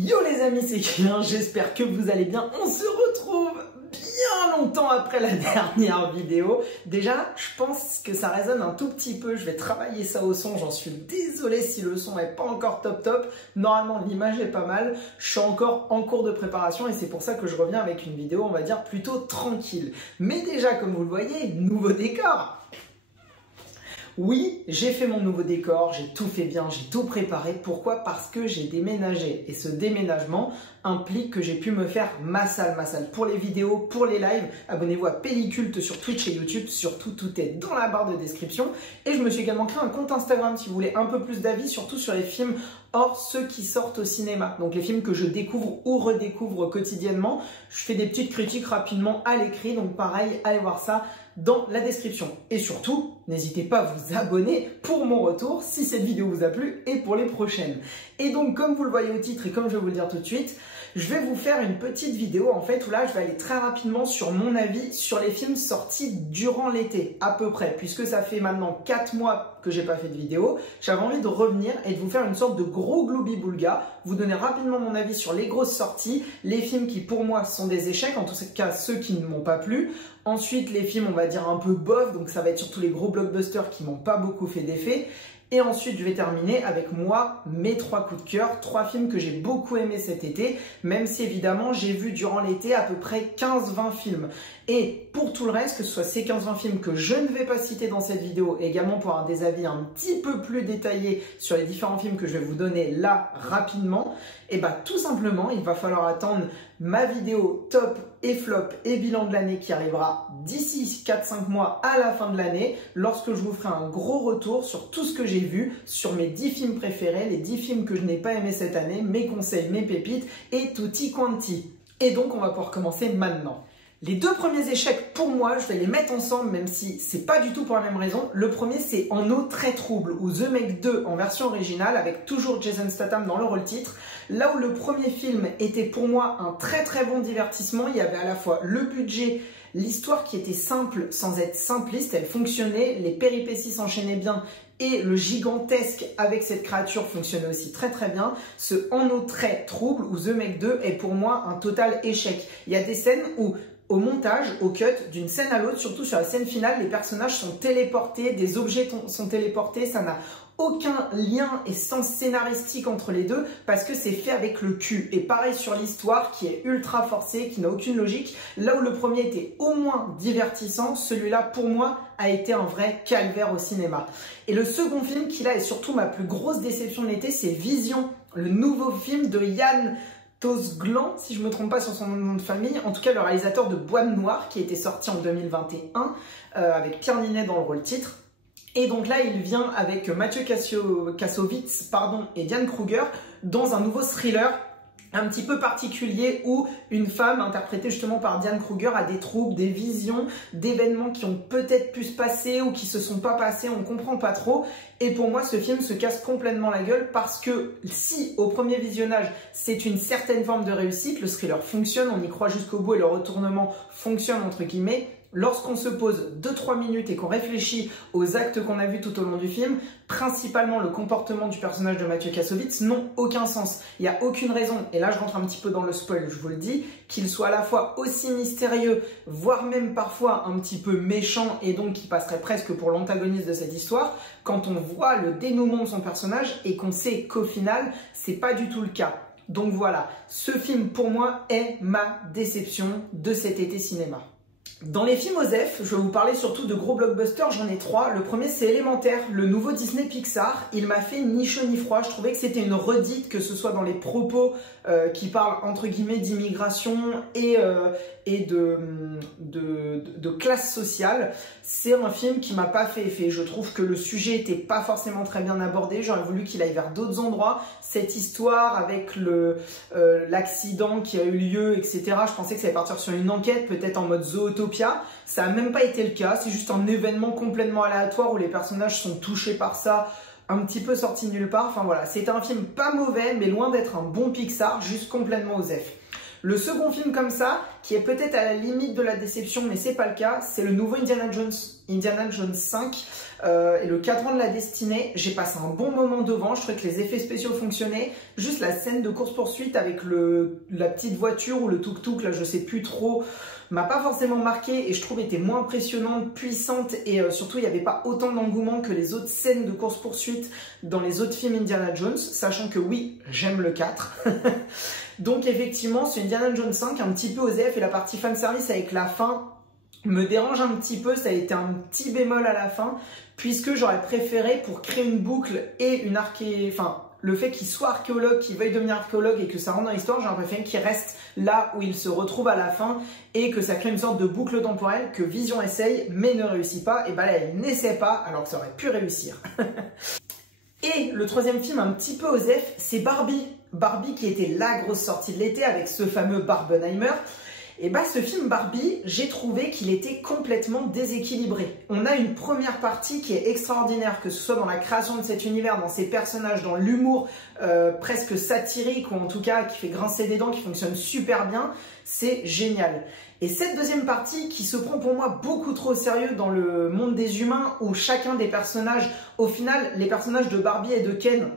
Yo les amis, c'est Kylian, j'espère que vous allez bien. On se retrouve bien longtemps après la dernière vidéo. Déjà, je pense que ça résonne un tout petit peu. Je vais travailler ça au son. J'en suis désolé si le son n'est pas encore top. Normalement, l'image est pas mal. Je suis encore en cours de préparation et c'est pour ça que je reviens avec une vidéo, on va dire, plutôt tranquille. Mais déjà, comme vous le voyez, nouveau décor. Oui, j'ai fait mon nouveau décor, j'ai tout fait bien, j'ai tout préparé. Pourquoi? Parce que j'ai déménagé. Et ce déménagement implique que j'ai pu me faire ma salle. Pour les vidéos, pour les lives, abonnez-vous à Pelliculte sur Twitch et YouTube. Surtout, tout est dans la barre de description. Et je me suis également créé un compte Instagram si vous voulez un peu plus d'avis, surtout sur les films hors ceux qui sortent au cinéma. Donc les films que je découvre ou redécouvre quotidiennement. Je fais des petites critiques rapidement à l'écrit. Donc pareil, allez voir ça dans la description. Et surtout, n'hésitez pas à vous abonner pour mon retour si cette vidéo vous a plu et pour les prochaines. Et donc, comme vous le voyez au titre et comme je vais vous le dire tout de suite, je vais vous faire une petite vidéo en fait où là je vais aller très rapidement sur mon avis sur les films sortis durant l'été à peu près, puisque ça fait maintenant 4 mois que j'ai pas fait de vidéo. J'avais envie de revenir et de vous faire une sorte de gros gloobie-boulga, vous donner rapidement mon avis sur les grosses sorties, les films qui pour moi sont des échecs, en tout cas ceux qui ne m'ont pas plu. Ensuite les films on va dire un peu bof, donc ça va être surtout les gros blockbusters qui m'ont pas beaucoup fait d'effet. Et ensuite, je vais terminer avec moi, mes 3 coups de cœur, 3 films que j'ai beaucoup aimés cet été, même si évidemment, j'ai vu durant l'été à peu près 15-20 films. Et pour tout le reste, que ce soit ces 15-20 films que je ne vais pas citer dans cette vidéo, également pour avoir des avis un petit peu plus détaillés sur les différents films que je vais vous donner là rapidement, et bah tout simplement, il va falloir attendre ma vidéo top et flop et bilan de l'année qui arrivera d'ici 4-5 mois à la fin de l'année, lorsque je vous ferai un gros retour sur tout ce que j'ai vu, sur mes 10 films préférés, les 10 films que je n'ai pas aimés cette année, mes conseils, mes pépites et tutti quanti. Et donc on va pouvoir commencer maintenant. Les 2 premiers échecs, pour moi, je vais les mettre ensemble, même si c'est pas du tout pour la même raison. Le premier, c'est En eau très trouble, ou The Meg 2 en version originale, avec toujours Jason Statham dans le rôle titre. Là où le premier film était pour moi un très bon divertissement, il y avait à la fois le budget, l'histoire qui était simple sans être simpliste, elle fonctionnait, les péripéties s'enchaînaient bien, et le gigantesque avec cette créature fonctionnait aussi très bien. Ce En eau très trouble, ou The Meg 2, est pour moi un total échec. Il y a des scènes où au montage, au cut, d'une scène à l'autre, surtout sur la scène finale, les personnages sont téléportés, des objets sont téléportés, ça n'a aucun lien et sens scénaristique entre les deux parce que c'est fait avec le cul. Et pareil sur l'histoire qui est ultra forcée, qui n'a aucune logique. Là où le premier était au moins divertissant, celui-là pour moi a été un vrai calvaire au cinéma. Et le second film qui là est surtout ma plus grosse déception de l'été, c'est Vision, le nouveau film de Yann Tozglan, si je ne me trompe pas sur son nom de famille, en tout cas le réalisateur de Boîte Noire qui était sorti en 2021 avec Pierre Ninet dans le rôle titre. Et donc là, il vient avec Mathieu Kassovitz et Diane Kruger dans un nouveau thriller un petit peu particulier où une femme interprétée justement par Diane Kruger a des troubles, des visions, d'événements qui ont peut-être pu se passer ou qui se sont pas passés, on comprend pas trop. Et pour moi, ce film se casse complètement la gueule parce que si au premier visionnage, c'est une certaine forme de réussite, le thriller fonctionne, on y croit jusqu'au bout et le retournement fonctionne entre guillemets. Lorsqu'on se pose 2-3 minutes et qu'on réfléchit aux actes qu'on a vus tout au long du film, principalement le comportement du personnage de Mathieu Kassovitz n'ont aucun sens. Il n'y a aucune raison, et là je rentre un petit peu dans le spoil, je vous le dis, qu'il soit à la fois aussi mystérieux, voire même parfois un petit peu méchant et donc qui passerait presque pour l'antagoniste de cette histoire, quand on voit le dénouement de son personnage et qu'on sait qu'au final, c'est pas du tout le cas. Donc voilà, ce film pour moi est ma déception de cet été cinéma. Dans les films OSEF, je vais vous parler surtout de gros blockbusters, j'en ai 3. Le premier c'est Élémentaire, le nouveau Disney Pixar. Il m'a fait ni chaud ni froid, je trouvais que c'était une redite, que ce soit dans les propos qui parlent entre guillemets d'immigration et de classe sociale. C'est un film qui m'a pas fait effet. Je trouve que le sujet était pas forcément très bien abordé, j'aurais voulu qu'il aille vers d'autres endroits. Cette histoire avec l'accident qui a eu lieu, etc. Je pensais que ça allait partir sur une enquête, peut-être en mode Zootopia. Ça n'a même pas été le cas, c'est juste un événement complètement aléatoire où les personnages sont touchés par ça, un petit peu sorti nulle part. Enfin voilà, c'était un film pas mauvais, mais loin d'être un bon Pixar, juste complètement OSEF. Le second film comme ça, qui est peut-être à la limite de la déception, mais c'est pas le cas, c'est le nouveau Indiana Jones. Indiana Jones 5 et le cadran de la destinée. J'ai passé un bon moment devant, je trouvais que les effets spéciaux fonctionnaient. Juste la scène de course-poursuite avec la petite voiture ou le tuk-tuk, là je sais plus trop, m'a pas forcément marqué et je trouve était moins impressionnante, puissante et surtout il n'y avait pas autant d'engouement que les autres scènes de course-poursuite dans les autres films Indiana Jones, sachant que oui, j'aime le 4. Donc effectivement, ce Indiana Jones 5, un petit peu osef et la partie fanservice avec la fin me dérange un petit peu, ça a été un petit bémol à la fin, puisque j'aurais préféré pour créer une boucle et une le fait qu'il soit archéologue, qu'il veuille devenir archéologue et que ça rentre dans l'histoire, j'aurais préféré qu'il reste là où il se retrouve à la fin et que ça crée une sorte de boucle temporelle que Vision essaye mais ne réussit pas. Et bah là, elle n'essaie pas alors que ça aurait pu réussir. Et le troisième film un petit peu osef, c'est Barbie. Barbie qui était la grosse sortie de l'été avec ce fameux Barbenheimer. Et bah ce film Barbie, j'ai trouvé qu'il était complètement déséquilibré. On a une première partie qui est extraordinaire, que ce soit dans la création de cet univers, dans ses personnages, dans l'humour presque satirique ou en tout cas qui fait grincer des dents, qui fonctionne super bien, c'est génial. Et cette deuxième partie qui se prend pour moi beaucoup trop au sérieux dans le monde des humains où chacun des personnages, au final les personnages de Barbie et de Ken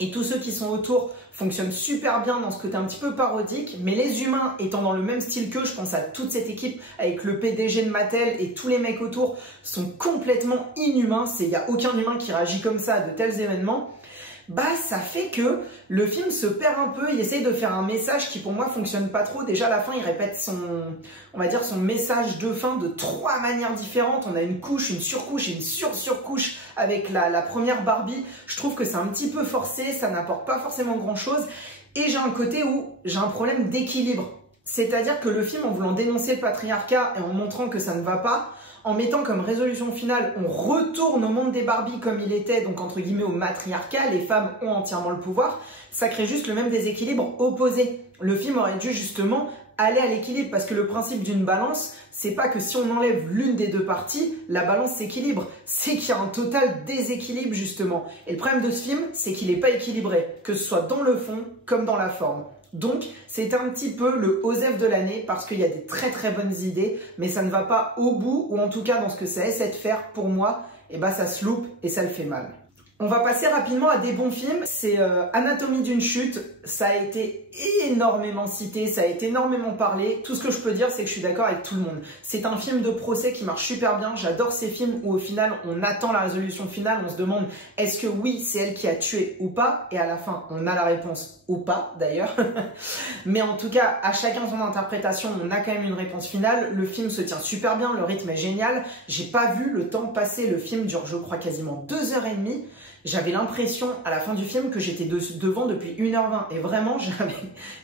et tous ceux qui sont autour fonctionnent super bien dans ce côté un petit peu parodique, mais les humains étant dans le même style qu'eux, je pense à toute cette équipe avec le PDG de Mattel et tous les mecs autour sont complètement inhumains, il n'y a aucun humain qui réagit comme ça à de tels événements. Bah ça fait que le film se perd un peu, il essaye de faire un message qui pour moi fonctionne pas trop. Déjà à la fin il répète on va dire son message de fin de 3 manières différentes. On a une couche, une surcouche et une surcouche avec la première Barbie. Je trouve que c'est un petit peu forcé, ça n'apporte pas forcément grand chose. Et j'ai un côté où j'ai un problème d'équilibre. C'est-à-dire que le film, en voulant dénoncer le patriarcat et en montrant que ça ne va pas, en mettant comme résolution finale, on retourne au monde des Barbies comme il était, donc entre guillemets au matriarcat, les femmes ont entièrement le pouvoir, ça crée juste le même déséquilibre opposé. Le film aurait dû justement aller à l'équilibre, parce que le principe d'une balance, c'est pas que si on enlève l'une des deux parties, la balance s'équilibre, c'est qu'il y a un total déséquilibre justement. Et le problème de ce film, c'est qu'il n'est pas équilibré, que ce soit dans le fond comme dans la forme. Donc, c'est un petit peu le osef de l'année parce qu'il y a des très bonnes idées, mais ça ne va pas au bout, ou en tout cas dans ce que ça essaie de faire pour moi, et bah ça se loupe et ça le fait mal. On va passer rapidement à des bons films. C'est Anatomie d'une chute. Ça a été énormément cité, ça a été énormément parlé. Tout ce que je peux dire, c'est que je suis d'accord avec tout le monde. C'est un film de procès qui marche super bien. J'adore ces films où au final, on attend la résolution finale. On se demande, est-ce que oui, c'est elle qui a tué ou pas? Et à la fin, on a la réponse ou pas d'ailleurs. Mais en tout cas, à chacun son interprétation, on a quand même une réponse finale. Le film se tient super bien, le rythme est génial. J'ai pas vu le temps passer. Le film dure, je crois, quasiment 2h30. J'avais l'impression à la fin du film que j'étais devant depuis 1h20 et vraiment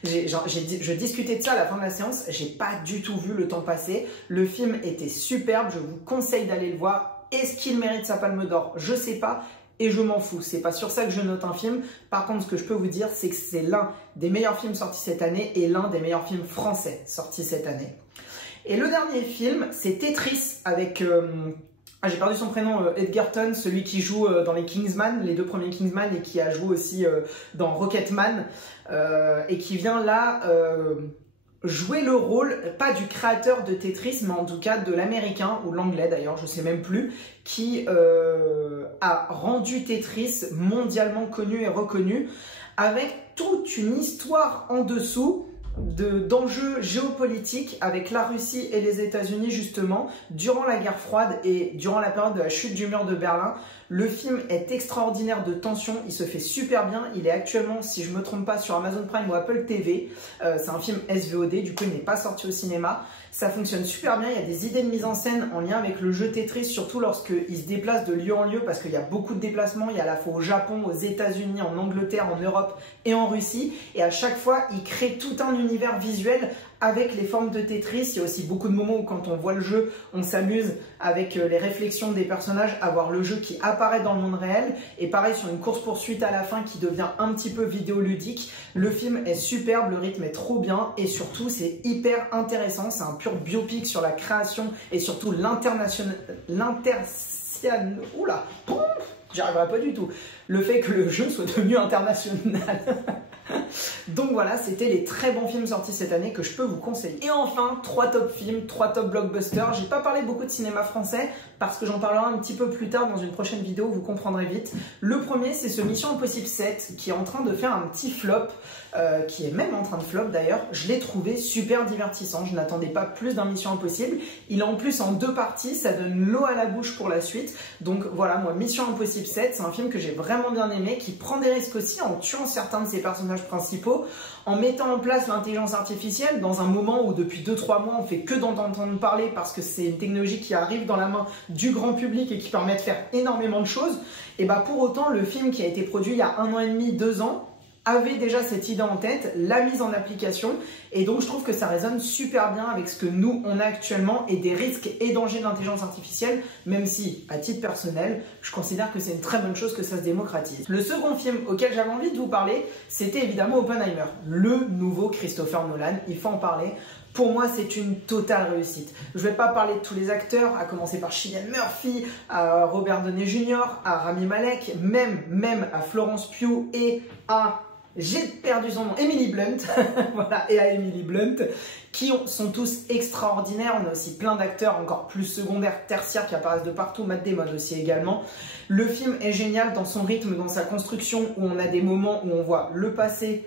je discutais de ça à la fin de la séance, j'ai pas du tout vu le temps passer. Le film était superbe, je vous conseille d'aller le voir. Est-ce qu'il mérite sa palme d'or? Je sais pas et je m'en fous, c'est pas sur ça que je note un film. Par contre, ce que je peux vous dire, c'est que c'est l'un des meilleurs films sortis cette année et l'un des meilleurs films français sortis cette année. Et le dernier film, c'est Tetris avec... j'ai perdu son prénom, Edgerton, celui qui joue dans les Kingsman, les 2 premiers Kingsman, et qui a joué aussi dans Rocketman, et qui vient là jouer le rôle, pas du créateur de Tetris, mais en tout cas de l'américain, ou l'anglais d'ailleurs, je sais même plus, qui a rendu Tetris mondialement connu et reconnu, avec toute une histoire en dessous, d'enjeux géopolitiques avec la Russie et les États-Unis justement durant la guerre froide et durant la période de la chute du mur de Berlin. Le film est extraordinaire de tension, il se fait super bien, il est actuellement, si je me trompe pas, sur Amazon Prime ou Apple TV. C'est un film SVOD, du coup il n'est pas sorti au cinéma. Ça fonctionne super bien, il y a des idées de mise en scène en lien avec le jeu Tetris, surtout lorsqu'il se déplace de lieu en lieu, parce qu'il y a beaucoup de déplacements, il y a à la fois au Japon, aux États-Unis, en Angleterre, en Europe et en Russie, et à chaque fois il crée tout un univers visuel avec les formes de Tetris. Il y a aussi beaucoup de moments où quand on voit le jeu, on s'amuse avec les réflexions des personnages à voir le jeu qui apparaît dans le monde réel. Et pareil sur une course-poursuite à la fin qui devient un petit peu vidéoludique. Le film est superbe, le rythme est trop bien et surtout c'est hyper intéressant. C'est un pur biopic sur la création et surtout oula, j'y arriverai pas du tout. Le fait que le jeu soit devenu international. Donc voilà, c'était les très bons films sortis cette année que je peux vous conseiller. Et enfin, 3 top films, 3 top blockbusters. J'ai pas parlé beaucoup de cinéma français parce que j'en parlerai un petit peu plus tard dans une prochaine vidéo, vous comprendrez vite. Le premier, c'est ce Mission Impossible 7 qui est en train de faire un petit flop, qui est même en train de flop d'ailleurs. Je l'ai trouvé super divertissant, je n'attendais pas plus d'un Mission Impossible. Il est en plus en 2 parties, ça donne l'eau à la bouche pour la suite. Donc voilà, moi, Mission Impossible 7, c'est un film que j'ai vraiment bien aimé, qui prend des risques aussi en tuant certains de ses personnages principaux, en mettant en place l'intelligence artificielle dans un moment où depuis 2-3 mois on fait que d'en entendre parler parce que c'est une technologie qui arrive dans la main du grand public et qui permet de faire énormément de choses. Et bah pour autant, le film qui a été produit il y a 1 an et demi, 2 ans, avait déjà cette idée en tête, la mise en application, et donc je trouve que ça résonne super bien avec ce que nous on a actuellement et des risques et dangers de l'intelligence artificielle, même si, à titre personnel, je considère que c'est une très bonne chose que ça se démocratise. Le second film auquel j'avais envie de vous parler, c'était évidemment Oppenheimer, le nouveau Christopher Nolan, il faut en parler. Pour moi, c'est une totale réussite. Je ne vais pas parler de tous les acteurs, à commencer par Cillian Murphy, à Robert Downey Jr., à Rami Malek, même à Florence Pugh et à... j'ai perdu son nom, Emily Blunt, voilà, et à Emily Blunt, qui sont tous extraordinaires. On a aussi plein d'acteurs encore plus secondaires, tertiaires qui apparaissent de partout, Matt Damon aussi également. Le film est génial dans son rythme, dans sa construction, où on a des moments où on voit le passé,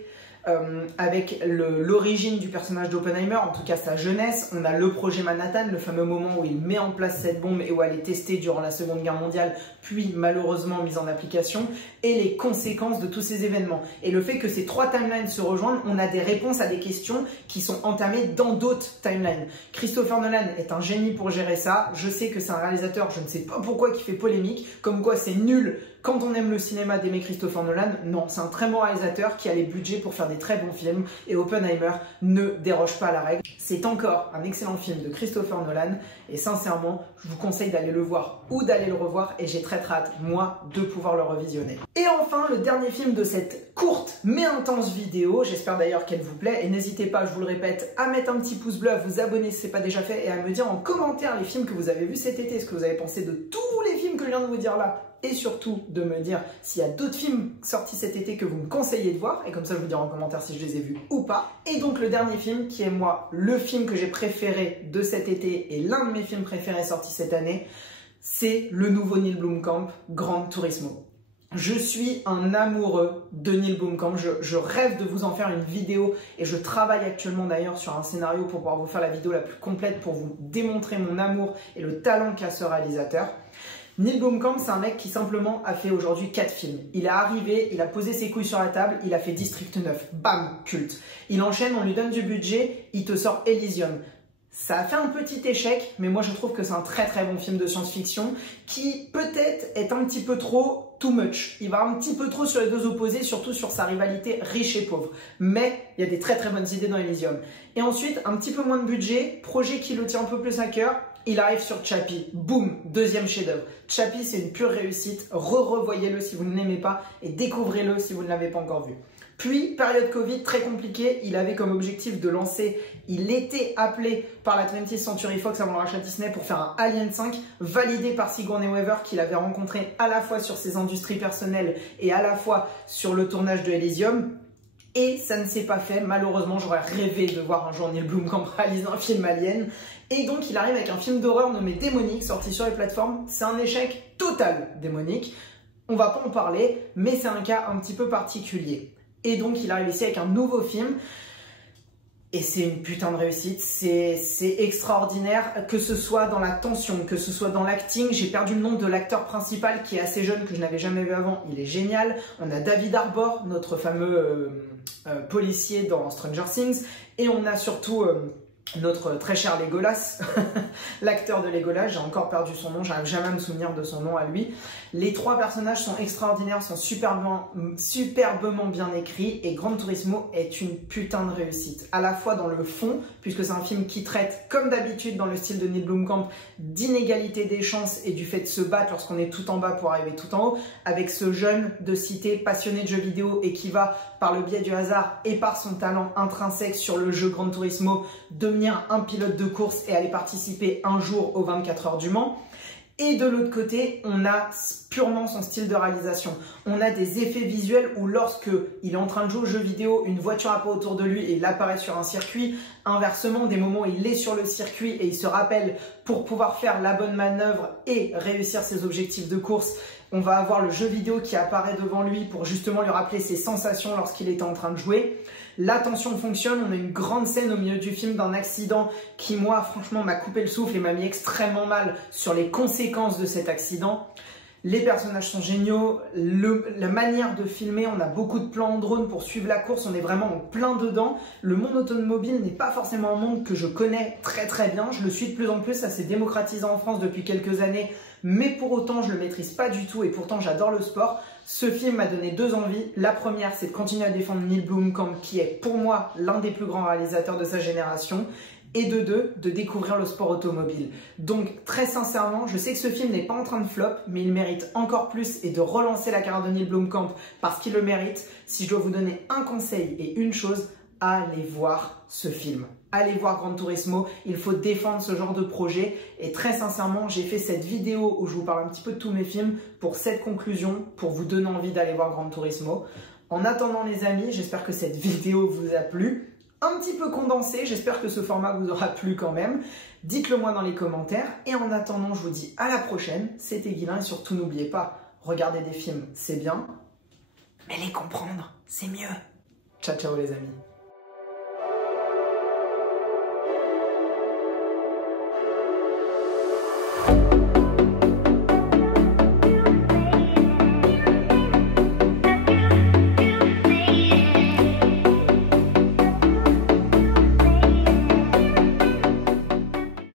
avec l'origine du personnage d'Oppenheimer, en tout cas sa jeunesse. On a le projet Manhattan, le fameux moment où il met en place cette bombe et où elle est testée durant la Seconde Guerre mondiale, puis malheureusement mise en application, et les conséquences de tous ces événements. Et le fait que ces 3 timelines se rejoignent, on a des réponses à des questions qui sont entamées dans d'autres timelines. Christopher Nolan est un génie pour gérer ça. Je sais que c'est un réalisateur, je ne sais pas pourquoi, qui fait polémique, comme quoi c'est nul quand on aime le cinéma d'aimer Christopher Nolan. Non, c'est un très bon réalisateur qui a les budgets pour faire des très bons films, et Oppenheimer ne déroge pas à la règle. C'est encore un excellent film de Christopher Nolan, et sincèrement, je vous conseille d'aller le voir ou d'aller le revoir, et j'ai très hâte, moi, de pouvoir le revisionner. Et enfin, le dernier film de cette courte mais intense vidéo, j'espère d'ailleurs qu'elle vous plaît, et n'hésitez pas, je vous le répète, à mettre un petit pouce bleu, à vous abonner si ce n'est pas déjà fait, et à me dire en commentaire les films que vous avez vus cet été, ce que vous avez pensé de tous les films que je viens de vous dire là, et surtout de me dire s'il y a d'autres films sortis cet été que vous me conseillez de voir, et comme ça je vous dirai en commentaire si je les ai vus ou pas. Et donc le dernier film qui est moi le film que j'ai préféré de cet été et l'un de mes films préférés sortis cette année, c'est le nouveau Neil Blomkamp, Gran Turismo. Je suis un amoureux de Neil Blomkamp, je rêve de vous en faire une vidéo, et je travaille actuellement d'ailleurs sur un scénario pour pouvoir vous faire la vidéo la plus complète pour vous démontrer mon amour et le talent qu'a ce réalisateur. Neil Blomkamp, c'est un mec qui simplement a fait aujourd'hui 4 films. Il est arrivé, il a posé ses couilles sur la table, il a fait District 9, bam, culte. Il enchaîne, on lui donne du budget, il te sort Elysium. Ça a fait un petit échec, mais moi je trouve que c'est un très bon film de science-fiction qui peut-être est un petit peu trop too much. Il va un petit peu trop sur les deux opposés, surtout sur sa rivalité riche et pauvre. Mais il y a des très bonnes idées dans Elysium. Et ensuite, un petit peu moins de budget, projet qui le tient un peu plus à cœur. Il arrive sur Chappie, boum, deuxième chef-d'œuvre. Chappie, c'est une pure réussite. Revoyez-le si vous ne l'aimez pas et découvrez-le si vous ne l'avez pas encore vu. Puis, période Covid, très compliquée, il avait comme objectif de lancer, il était appelé par la 20th Century Fox avant le rachat Disney pour faire un Alien 5, validé par Sigourney Weaver qu'il avait rencontré à la fois sur ses industries personnelles et à la fois sur le tournage de Elysium. Et ça ne s'est pas fait, malheureusement j'aurais rêvé de voir un jour Neil Blomkamp réaliser un film Alien. Et donc il arrive avec un film d'horreur nommé Démonique, sorti sur les plateformes. C'est un échec total, Démonique. On va pas en parler, mais c'est un cas un petit peu particulier. Et donc il arrive ici avec un nouveau film. Et c'est une putain de réussite, c'est extraordinaire, que ce soit dans la tension, que ce soit dans l'acting. J'ai perdu le nom de l'acteur principal qui est assez jeune, que je n'avais jamais vu avant, il est génial. On a David Harbour, notre fameux policier dans Stranger Things, et on a surtout notre très cher Legolas, l'acteur de Legolas, j'ai encore perdu son nom, j'arrive jamais à me souvenir de son nom à lui. Les 3 personnages sont extraordinaires, sont superbement bien écrits, et Gran Turismo est une putain de réussite. À la fois dans le fond, puisque c'est un film qui traite, comme d'habitude dans le style de Neil Blomkamp, d'inégalité des chances et du fait de se battre lorsqu'on est tout en bas pour arriver tout en haut, avec ce jeune de cité passionné de jeux vidéo et qui va, par le biais du hasard et par son talent intrinsèque sur le jeu Gran Turismo, devenir un pilote de course et aller participer un jour aux 24 heures du Mans. Et de l'autre côté, on a purement son style de réalisation. On a des effets visuels où lorsque il est en train de jouer au jeu vidéo, une voiture apparaît autour de lui et il apparaît sur un circuit. Inversement, des moments où il est sur le circuit et il se rappelle pour pouvoir faire la bonne manœuvre et réussir ses objectifs de course. On va avoir le jeu vidéo qui apparaît devant lui pour justement lui rappeler ses sensations lorsqu'il était en train de jouer. L'attention fonctionne, on a une grande scène au milieu du film d'un accident qui, moi, franchement, m'a coupé le souffle et m'a mis extrêmement mal sur les conséquences de cet accident. Les personnages sont géniaux, la manière de filmer, on a beaucoup de plans en drone pour suivre la course, on est vraiment en plein dedans. Le monde automobile n'est pas forcément un monde que je connais très bien, je le suis de plus en plus, ça s'est démocratisé en France depuis quelques années, mais pour autant je le maîtrise pas du tout et pourtant j'adore le sport. Ce film m'a donné deux envies. La première, c'est de continuer à défendre Neil Blomkamp, qui est pour moi l'un des plus grands réalisateurs de sa génération. Et de deux, de découvrir le sport automobile. Donc très sincèrement, je sais que ce film n'est pas en train de flop, mais il mérite encore plus et de relancer la carrière de Neil Blomkamp parce qu'il le mérite. Si je dois vous donner un conseil et une chose, allez voir ce film. Allez voir Gran Turismo, il faut défendre ce genre de projet. Et très sincèrement, j'ai fait cette vidéo où je vous parle un petit peu de tous mes films pour cette conclusion, pour vous donner envie d'aller voir Gran Turismo. En attendant les amis, j'espère que cette vidéo vous a plu. Un petit peu condensé, j'espère que ce format vous aura plu quand même. Dites-le moi dans les commentaires. Et en attendant, je vous dis à la prochaine. C'était Guilain et surtout n'oubliez pas, regarder des films, c'est bien, mais les comprendre, c'est mieux. Ciao ciao les amis.